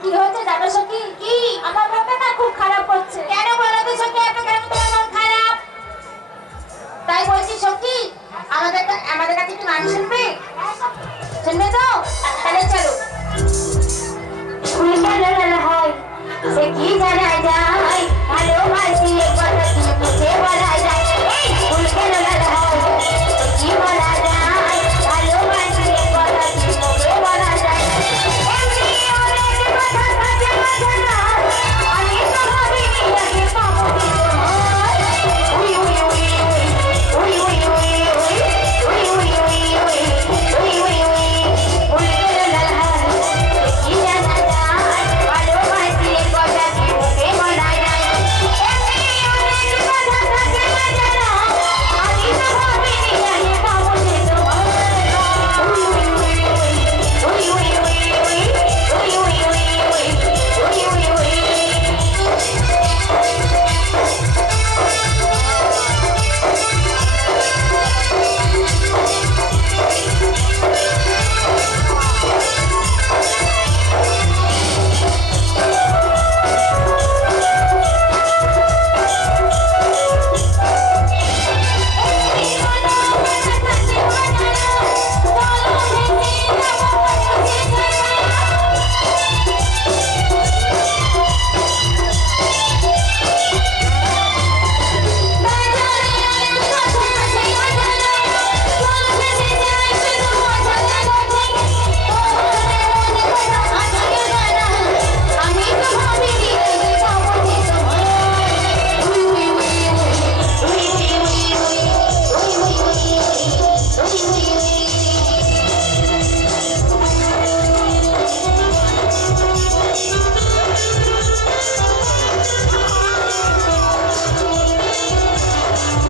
কি হয়েছে জানো সখী? কি? আমার মনটা না খুব খারাপ হচ্ছে। কেন বলো তো সখী, এত কেন তোমার মন খারাপ? তাই বলছি সখী, আমাদের কাছে একটু গান শুনবে? শুনবে তো? তাহলে চলো। হয় সে কি জানা যায়, ভালোবাসি কথা